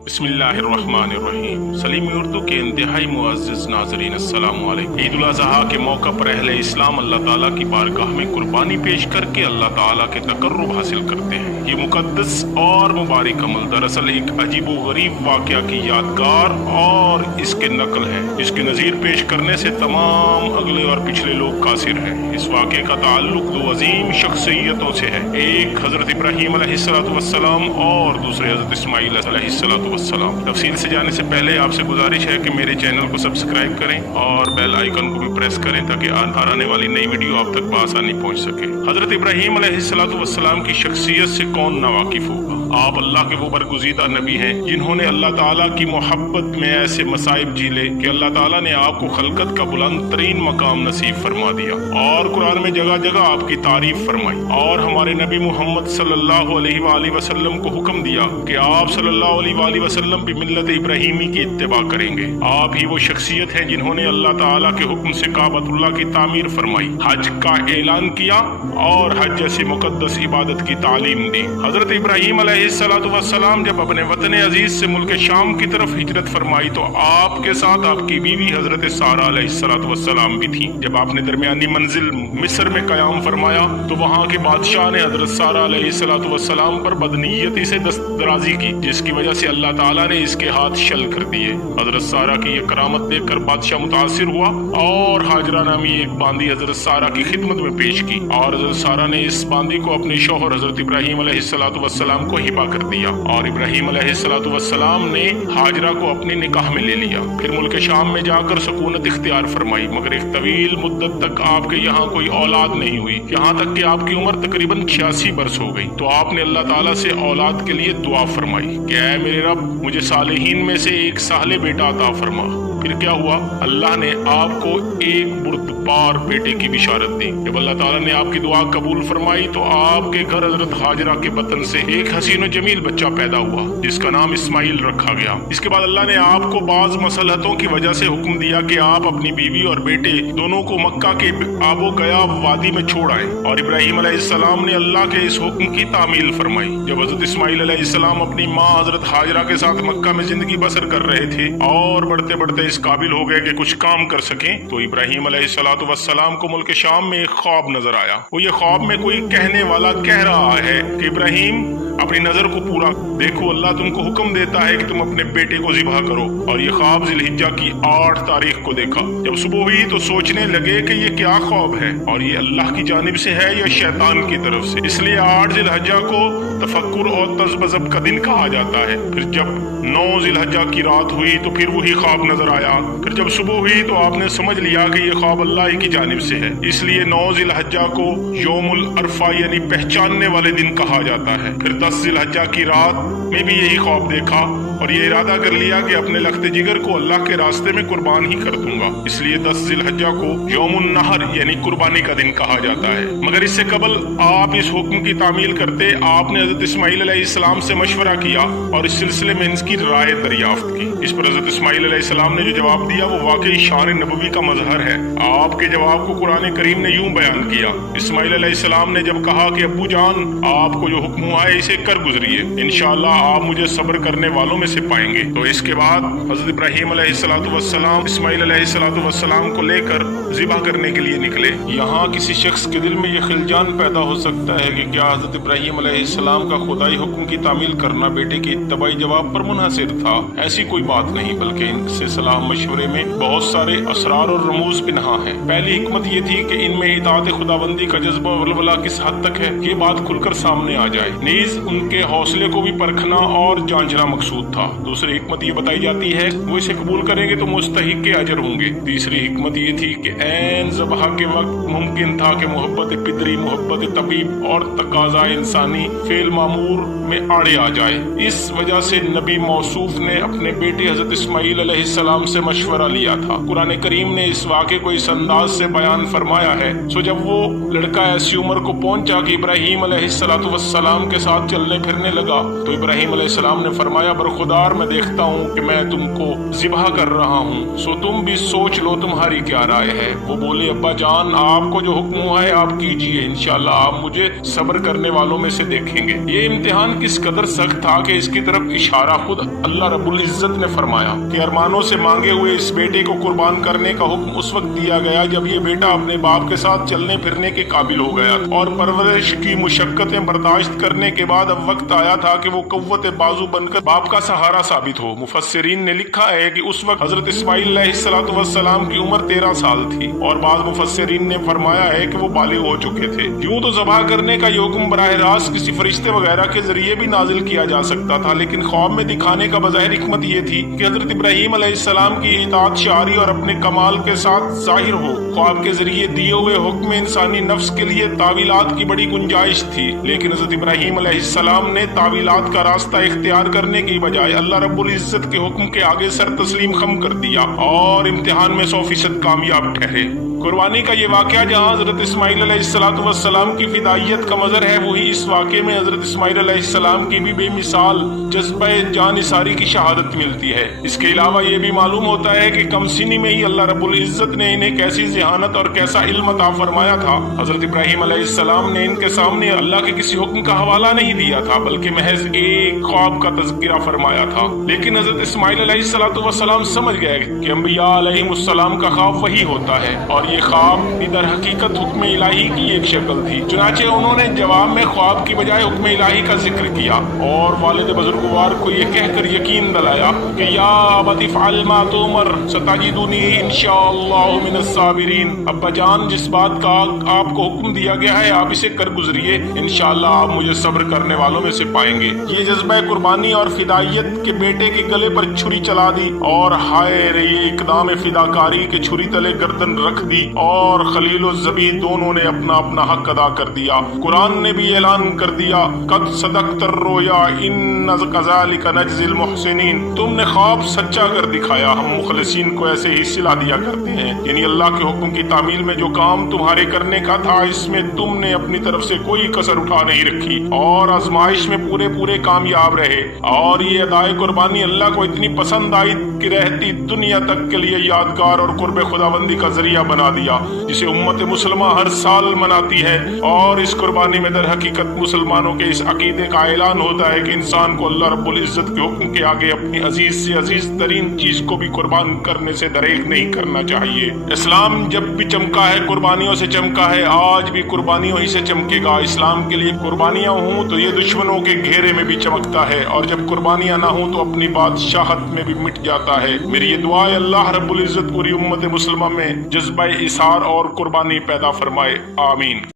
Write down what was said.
बिस्मिल्लाहिर्रहमानिर्रहीम। सलीमी उर्दू के इंतहाई मुअज़्ज़िज़ नाज़रीन, अस्सलामु अलैकुम। ईद उल अज़हा के मौका पर अहले इस्लाम अल्लाह ताला की बारगाह में कुर्बानी पेश करके अल्लाह ताला के तकर्रुब हासिल करते हैं। ये मुक़द्दस और मुबारक अमल दरअसल एक अजीब व गरीब वाक़या की यादगार और इसके नकल है, जिसके नज़ीर पेश करने से तमाम अगले और पिछले लोग कासिर हैं। इस वाक़े का ताल्लुक दो अजीम शख्सियतों से है, एक हज़रत इब्राहीम अलैहिस्सलाम और दूसरे हज़रत इस्माईल अलैहिस्सलाम। तफसील से जाने से पहले आपसे गुजारिश है कि मेरे चैनल को सब्सक्राइब करें और बेल आइकन को भी प्रेस करें ताकि आने वाली नई वीडियो आप तक बआसानी पहुंच सके। हजरत इब्राहीम अलैहिस्सलाम की शख्सियत से कौन नावाकिफ होगा। आप अल्लाह के वो बरगुज़ीदा नबी हैं जिन्होंने अल्लाह ताला की मोहब्बत में ऐसे मसाइब झीले कि अल्लाह ताला ने आपको खलकत का बुलंद तरीन मकाम नसीब फरमा दिया और कुरान में जगह जगह आपकी तारीफ फरमाई और हमारे नबी मोहम्मद सल्लल्लाहु अलैहि वसल्लम को हुक्म दिया कि आप सल्लल्लाहु अलैहि वसल्लम भी मिल्लत इब्राहीमी की इत्तिबा करेंगे। आप ही वो शख्सियत हैं जिन्होंने अल्लाह ताला के हुक्म से काबतुल्लाह की तामीर फरमाई, हज का ऐलान किया और हज जैसी मुकद्दस इबादत की तालीम दी। हजरत इब्राहीम अलैहिस्सलाम जब अपने वतन अजीज से मुल्क शाम की तरफ हिजरत फरमाई तो आपके साथ आपकी बीवी हजरत सारा अलैहिस्सलाम भी थी। जब आपने दरमियानी मंजिल मिस्र में कयाम फरमाया तो वहाँ के बादशाह ने हजरत सारा अलैहिस्सलाम पर बदनीयती से दस्तदराजी की, जिसकी वजह से अल्लाह ताला ने इसके हाथ शल कर दिए। हजरत सारा की ये करामत देखकर बादशाह मुतासिर हुआ और हाजरा नामी एक बांदी हजरत सारा की खिदमत में पेश की और हजरत सारा ने इस बांदी को अपने शौहर हजरत इब्राहीम अलैहिस्सलाम को हिबा कर दिया और इब्राहीम अलैहिस्सलाम ने हाजरा को अपने निकाह में ले लिया। फिर मुल्क शाम में जाकर सुकूनत इख्तियार फरमाई, मगर एक तवील मुद्दत तक आपके यहाँ कोई औलाद नहीं हुई, यहाँ तक कि आपकी उम्र तकरीबन 86 बरस हो गई। तो आपने अल्लाह ताला से औलाद के लिए दुआ फरमाई कि ऐ मेरे रब, मुझे सालिहीन में से एक साले बेटा अता फरमा। फिर क्या हुआ, अल्लाह ने आपको एक बुर्दबार बेटे की बिशारत दी। जब अल्लाह ताला ने आपकी दुआ कबूल फरमाई तो आपके घर हजरत हाजरा के बतन से एक हसीन जमील बच्चा पैदा हुआ जिसका नाम इस्माइल रखा गया। इसके बाद अल्लाह ने आपको बाज मसलहतों की वजह से हुक्म दिया कि आप अपनी बीवी और बेटे दोनों को मक्का के आबो गया वादी में छोड़ आए और इब्राहीम अलैहिस्सलाम ने अल्लाह के इस हुक्म की तामील फरमाई। जब हजरत इस्माइल अलैहिस्सलाम अपनी माँ हजरत हाजरा के साथ मक्का में जिंदगी बसर कर रहे थे और बढ़ते बढ़ते इस काबिल हो गए कि कुछ काम कर सकें तो इब्राहीम अलैहिस्सलाम को मुल्क शाम में एक ख्वाब नजर आया। वो ये ख्वाब में कोई कहने वाला कह रहा है कि इब्राहीम अपनी नजर को पूरा देखो, अल्लाह तुमको हुक्म देता है कि तुम अपने बेटे को ज़िबह करो। और ये ख्वाब जिलहिज्जा की 8 तारीख को देखा। जब सुबह हुई तो सोचने लगे कि ये क्या ख्वाब है और ये अल्लाह की जानिब से है या शैतान की तरफ से। इसलिए 8 जिलहिज्जा को तफक्कुर और तज़बज़ब का दिन कहा जाता है। फिर जब 9 जिलहिज्जा की रात हुई तो फिर वही ख्वाब नजर आया। फिर जब सुबह हुई तो आपने समझ लिया कि ये ख्वाब अल्लाह की जानिब से है। इसलिए 9 जिलहिज्जा को यौमुल अरफा यानी पहचानने वाले दिन कहा जाता है। फिर 10 जिलहिज्जा की रात में भी यही ख्वाब देखा और ये इरादा कर लिया कि अपने लख्त जिगर को अल्लाह के रास्ते में कुर्बान ही कर दूंगा। इसलिए 10 जिलहिज्जा को यौमुन नहर यानी कुर्बानी का दिन कहा जाता है। मगर इससे कबल आप इस हुक्म की तामील करते आपने हजरत इस्माईल अलैहिस्सलाम से मशवरा किया और इस सिलसिले में इसकी राय दरियाफ्त की। इस पर हजरत इस्माईल अलैहिस्सलाम ने जो जवाब दिया वो वाकई शान नबवी का मजहर है। आपके जवाब को कुरान करीम ने यूं बयान किया, इस्माईल अलैहिस्सलाम ने जब कहा कि अब्बू जान आपको जो हुक्म हुआ है इसे कर गुजरिए, इंशाअल्लाह आप मुझे सब्र करने वालों में से पाएंगे। तो इसके बाद हजरत इब्राहीम अलैहिस्सलाम इस्माईल अलैहिस्सलाम को लेकर ज़िबह करने के लिए निकले। यहाँ किसी शख्स के दिल में ये खिलजान पैदा हो सकता है कि क्या हजरत इब्राहीम अलैहिस्सलाम का खुदाई हुक्म की तामील करना बेटे के इत्तबाई जवाब पर मुनहसिर था। ऐसी कोई बात नहीं, बल्कि इनसे सलाह मशवरे में बहुत सारे असरार और रमूज पिन्हा है। पहली हिकमत ये थी कि इनमें इताअत खुदाबंदी का जज्बा वलवला किस हद तक है ये बात खुलकर सामने आ जाए। नीज उनके हौसले को भी परखना और जांचना मकसूद था। दूसरी हिकमत ये बताई जाती है वो इसे कबूल करेंगे तो मुस्तहिक के अजर होंगे। तीसरी हिकमत ये थी कि ऐन ज़बह के वक्त मुमकिन था कि मोहब्बत पिदरी, मोहब्बत तबीब और तकाजा इंसानी फेल मामूर में आड़े आ जाए। इस वजह से नबी मौसूफ ने अपने बेटे हजरत इस्माईल अलैहिस्सलाम से मशवरा लिया था। कुरान करीम ने इस वाक़े को इस अंदाज से बयान फरमाया है। सो जब वो लड़का ऐसी उम्र को पहुंचा कि इब्राहीम अलैहिस्सलाम के साथ चलने फिरने लगा तो इब्राहीम अलैहिस्सलाम ने फरमाया, बरखुदार मैं देखता हूँ कि मैं तुमको ज़िबह कर रहा हूँ, सो तुम भी सोच लो तुम्हारी क्या राय है। वो बोले, अब्बा जान आपको जो हुक्म हुआ है आप कीजिए, इंशाअल्लाह आप मुझे सब्र करने वालों में से देखेंगे। ये इम्तिहान کس قدر سخت تھا کہ اس کی طرف اشارہ خود اللہ رب العزت نے فرمایا کہ ارمانوں سے مانگے ہوئے اس بیٹے کو قربان کرنے کا حکم اس وقت دیا گیا جب یہ بیٹا اپنے باپ کے ساتھ چلنے پھرنے کے قابل ہو گیا اور پرورش کی مشقتیں برداشت کرنے کے بعد اب وقت آیا تھا کہ وہ قوت بازو بن کر باپ کا سہارا ثابت ہو۔ مفسرین نے لکھا ہے کہ اس وقت حضرت اسماعیل علیہ السلام کی عمر 13 سال تھی اور بعض مفسرین نے فرمایا ہے کہ وہ بالغ ہو چکے تھے۔ یوں تو ذبح کرنے کا یہ حکم براہ راست کسی فرشتے وغیرہ کے ذریعے بھی نازل کیا جا سکتا تھا، لیکن خواب میں دکھانے کا بظاہر حکمت یہ تھی کہ حضرت ابراہیم علیہ السلام کی اطاعت شعاری اور اپنے کمال کے ساتھ ظاہر ہو۔ خواب کے ذریعے دیے ہوئے حکم انسانی نفس کے لیے تعویلات کی بڑی گنجائش تھی، لیکن حضرت ابراہیم علیہ السلام نے تعویلات کا راستہ اختیار کرنے کی بجائے اللہ رب العزت کے حکم کے آگے سر تسلیم خم کر دیا اور امتحان میں 100% کامیاب ٹھہرے۔ قربانی کا یہ واقعہ جہاں حضرت اسماعیل علیہ السلام کی فدائیت کا مظہر ہے، وہی اس واقعے میں حضرت اسماعیل علیہ السلام کی بھی بے مثال جذبہ جان نثاری کی شہادت ملتی ہے۔ اس کے علاوہ یہ بھی معلوم ہوتا ہے کہ کم سنی میں ہی اللہ رب العزت نے انہیں کیسی ذہانت اور کیسا علم عطا فرمایا تھا۔ حضرت ابراہیم علیہ السلام نے ان کے سامنے اللہ کے کسی حکم کا حوالہ نہیں دیا تھا، بلکہ محض ایک خواب کا تذکرہ فرمایا تھا۔ لیکن حضرت اسماعیل علیہ السلام سمجھ گئے کہ انبیاء علیہ السلام کا خواب وہی ہوتا ہے اور یہ خواب در حقیقت حکم الہی کی ایک شکل تھی۔ چنانچہ انہوں نے جواب میں خواب کی بجائے حکم الہی کا ذکر کیا اور والد بزرگوار کو یہ کہہ کر یقین دلایا کہ یا ابت افعل ما تؤمر ستجدنی انشاءاللہ من الصابرین۔ ابا جان، جس بات کا آپ کو حکم دیا گیا ہے آپ اسے کر گزریے، انشاءاللہ آپ مجھے صبر کرنے والوں میں سے پائیں گے۔ یہ جذبہ قربانی اور فدائیت کے بیٹے کے گلے پر چھری چلا دی اور ہائے رے اقدام فداکاری کے چھری تلے گردن رکھ دی اور خلیل و ذبیح دونوں نے اپنا اپنا حق ادا کر دیا۔ قرآن نے بھی اعلان کر دیا قد صدقت الرؤیا انا کذالک نجزی المحسنین، تم نے خواب سچا کر دکھایا، ہم مخلصین کو ایسے ہی صلہ دیا کرتے ہیں۔ یعنی اللہ کے حکم کی تعمیل میں جو کام تمہارے کرنے کا تھا اس میں تم نے اپنی طرف سے کوئی کسر اٹھا نہیں رکھی اور آزمائش میں پورے کامیاب رہے۔ اور یہ ادائے قربانی اللہ کو اتنی پسند آئی کہ رہتی دنیا تک کے لیے یادگار اور قرب خداوندی کا ذریعہ بنا دیا، جسے امت مسلمہ ہر سال مناتی ہے۔ اور اس قربانی میں در حقیقت مسلمانوں کے اس عقیدے کا اعلان ہوتا ہے کہ انسان کو اللہ رب العزت کے حکم کے آگے اپنی عزیز سے عزیز ترین چیز کو بھی قربان کرنے سے دریغ نہیں کرنا چاہیے۔ اسلام جب بھی چمکا ہے قربانیوں سے چمکا ہے، آج بھی قربانیوں ہی سے چمکے گا۔ اسلام کے لیے قربانیاں ہوں تو یہ دشمنوں کے گھیرے میں بھی چمکتا ہے، اور جب قربانیاں نہ ہوں تو اپنی بادشاہت میں بھی مٹ جاتا ہے۔ میری یہ دعا ہے اللہ رب العزت پوری امت مسلمہ میں جذبہ اثار اور قربانی پیدا فرمائے، آمین۔